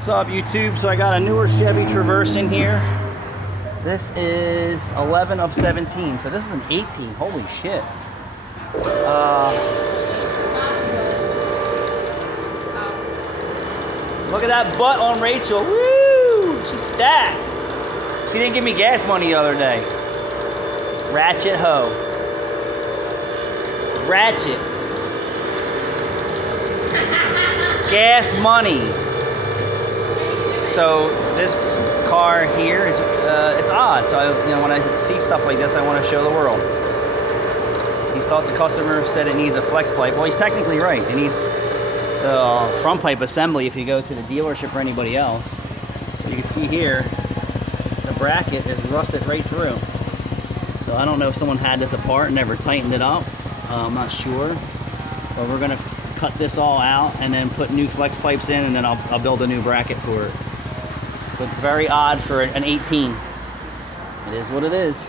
What's up, YouTube? So I got a newer Chevy Traverse in here. This is 11 of 17, so this is an 18. Holy shit. Look at that butt on Rachel. Woo! She's stacked. She didn't give me gas money the other day. Ratchet hoe. Ratchet. Gas money. So this car here is it's odd. So when I see stuff like this, I want to show the world. He thought the customer said it needs a flex pipe. Well, he's technically right. It needs front pipe assembly if you go to the dealership or anybody else. You can see here the bracket is rusted right through. So I don't know if someone had this apart and never tightened it up. I'm not sure. But we're gonna cut this all out and then put new flex pipes in, and then I'll build a new bracket for it. But very odd for an 18. It is what it is.